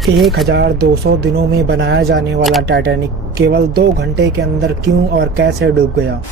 1200 दिनों में बनाया जाने वाला टाइटैनिक केवल 2 घंटे के अंदर क्यों और कैसे डूब गया।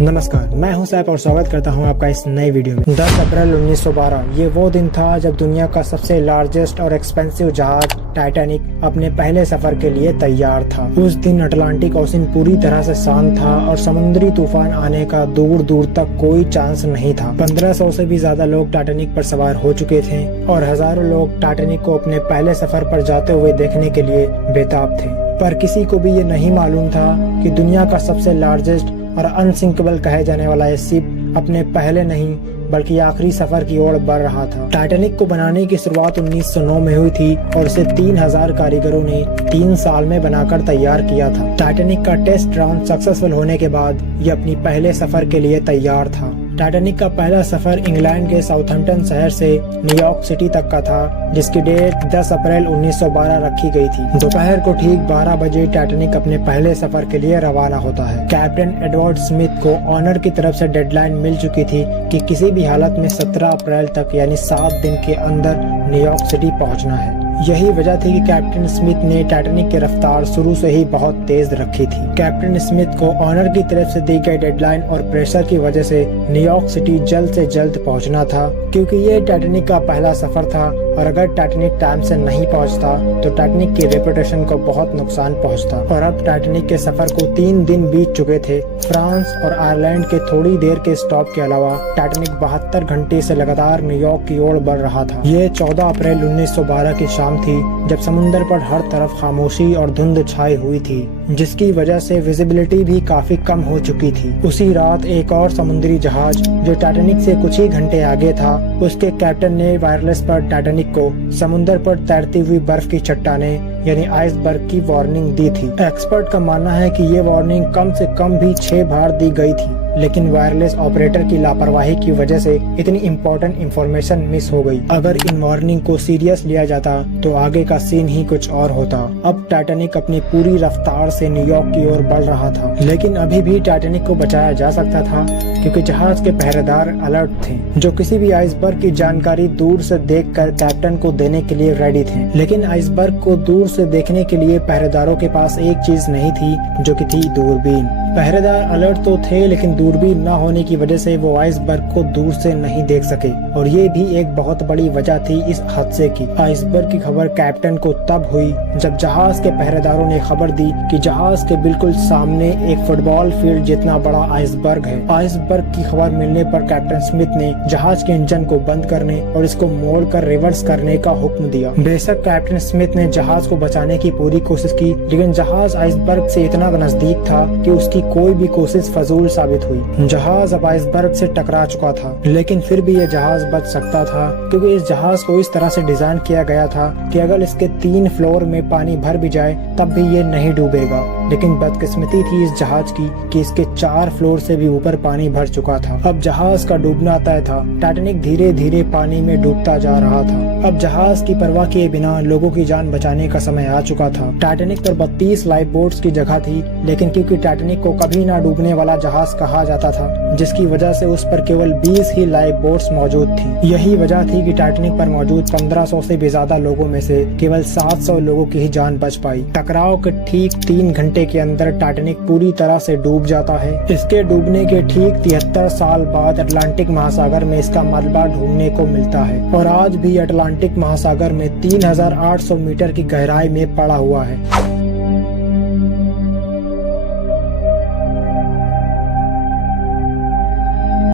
नमस्कार, मैं हूं सैफ और स्वागत करता हूं आपका इस नए वीडियो में। 10 अप्रैल 1912 ये वो दिन था जब दुनिया का सबसे लार्जेस्ट और एक्सपेंसिव जहाज टाइटैनिक अपने पहले सफर के लिए तैयार था। उस दिन अटलांटिक ओशन पूरी तरह से शांत था और समुद्री तूफान आने का दूर दूर तक कोई चांस नहीं था। 1500 से भी ज्यादा लोग टाइटैनिक पर सवार हो चुके थे और हजारों लोग टाइटैनिक को अपने पहले सफर पर जाते हुए देखने के लिए बेताब थे। पर किसी को भी ये नहीं मालूम था कि दुनिया का सबसे लार्जेस्ट और अनसिंकेबल कहे जाने वाला ये शिप अपने पहले नहीं बल्कि आखिरी सफर की ओर बढ़ रहा था। टाइटैनिक को बनाने की शुरुआत 1909 में हुई थी और इसे 3000 कारीगरों ने 3 साल में बनाकर तैयार किया था। टाइटैनिक का टेस्ट राउंड सक्सेसफुल होने के बाद ये अपनी पहले सफर के लिए तैयार था। टाइटैनिक का पहला सफर इंग्लैंड के साउथहैम्पटन शहर से न्यूयॉर्क सिटी तक का था, जिसकी डेट 10 अप्रैल 1912 रखी गई थी। दोपहर को ठीक 12 बजे टाइटैनिक अपने पहले सफर के लिए रवाना होता है। कैप्टन एडवर्ड स्मिथ को ऑनर की तरफ से डेडलाइन मिल चुकी थी कि किसी भी हालत में 17 अप्रैल तक यानी 7 दिन के अंदर न्यूयॉर्क सिटी पहुंचना है। यही वजह थी कि कैप्टन स्मिथ ने टाइटैनिक की रफ्तार शुरू से ही बहुत तेज रखी थी। कैप्टन स्मिथ को ऑनर की तरफ से दी गई डेडलाइन और प्रेशर की वजह से न्यूयॉर्क सिटी जल्द से जल्द पहुंचना था, क्योंकि ये टाइटैनिक का पहला सफर था और अगर टाइटैनिक टाइम से नहीं पहुंचता तो टाइटैनिक की रेपुटेशन को बहुत नुकसान पहुंचता। और अब टाइटैनिक के सफर को 3 दिन बीत चुके थे। फ्रांस और आयरलैंड के थोड़ी देर के स्टॉप के अलावा टाइटैनिक 72 घंटे से लगातार न्यूयॉर्क की ओर बढ़ रहा था। ये 14 अप्रैल 1912 की शाम थी जब समुद्र पर हर तरफ खामोशी और धुंध छाई हुई थी, जिसकी वजह से विजिबिलिटी भी काफी कम हो चुकी थी। उसी रात एक और समुद्री जहाज जो टाइटैनिक से कुछ ही घंटे आगे था, उसके कैप्टन ने वायरलेस पर टाइटैनिक को समुद्र पर तैरती हुई बर्फ की चट्टानें यानी आइसबर्ग की वार्निंग दी थी। एक्सपर्ट का मानना है कि ये वार्निंग कम से कम भी 6 बार दी गई थी, लेकिन वायरलेस ऑपरेटर की लापरवाही की वजह से इतनी इम्पोर्टेंट इंफॉर्मेशन मिस हो गई। अगर इन वार्निंग को सीरियस लिया जाता तो आगे का सीन ही कुछ और होता। अब टाइटैनिक अपनी पूरी रफ्तार से न्यूयॉर्क की ओर बढ़ रहा था, लेकिन अभी भी टाइटैनिक को बचाया जा सकता था क्योंकि जहाज के पहरेदार अलर्ट थे, जो किसी भी आइसबर्ग की जानकारी दूर से देखकर कैप्टन को देने के लिए रेडी थे। लेकिन आइसबर्ग को दूर से देखने के लिए पहरेदारों के पास एक चीज नहीं थी, जो कि थी दूरबीन। पहरेदार अलर्ट तो थे, लेकिन दूरबीन न होने की वजह से वो आइसबर्ग को दूर से नहीं देख सके और ये भी एक बहुत बड़ी वजह थी इस हादसे की। आइसबर्ग की खबर कैप्टन को तब हुई जब जहाज के पहरेदारों ने खबर दी कि जहाज के बिल्कुल सामने एक फुटबॉल फील्ड जितना बड़ा आइसबर्ग है। आइसबर्ग की खबर मिलने पर कैप्टन स्मिथ ने जहाज के इंजन को बंद करने और इसको मोड़कर रिवर्स करने का हुक्म दिया। बेशक कैप्टन स्मिथ ने जहाज को बचाने की पूरी कोशिश की, लेकिन जहाज आइसबर्ग से इतना नजदीक था कि उसकी कोई भी कोशिश फजूल साबित हुई। जहाज अब आइसबर्ग से टकरा चुका था, लेकिन फिर भी यह जहाज बच सकता था, क्योंकि इस जहाज को इस तरह से डिजाइन किया गया था कि अगर इसके 3 फ्लोर में पानी भर भी जाए तब भी ये नहीं डूबेगा। लेकिन बदकिस्मती थी इस जहाज की कि इसके 4 फ्लोर से भी ऊपर पानी भर चुका था। अब जहाज का डूबना तय था। टाइटैनिक धीरे धीरे पानी में डूबता जा रहा था। अब जहाज की परवाह किए बिना लोगों की जान बचाने का समय आ चुका था। टाइटैनिक पर 32 लाइफ बोट्स की जगह थी, लेकिन क्योंकि टाइटैनिक को कभी ना डूबने वाला जहाज कहा जाता था, जिसकी वजह से उस पर केवल 20 ही लाइफ बोट्स मौजूद थी। यही वजह थी कि टाइटैनिक पर मौजूद 1500 से भी ज्यादा लोगों में से केवल 700 लोगों की ही जान बच पाई। टकराव के ठीक 3 घंटे के अंदर टाइटैनिक पूरी तरह से डूब जाता है। इसके डूबने के ठीक 73 साल बाद अटलांटिक महासागर में इसका मलबा ढूंढने को मिलता है और आज भी अटलांटिक महासागर में 3800 मीटर की गहराई में पड़ा हुआ है।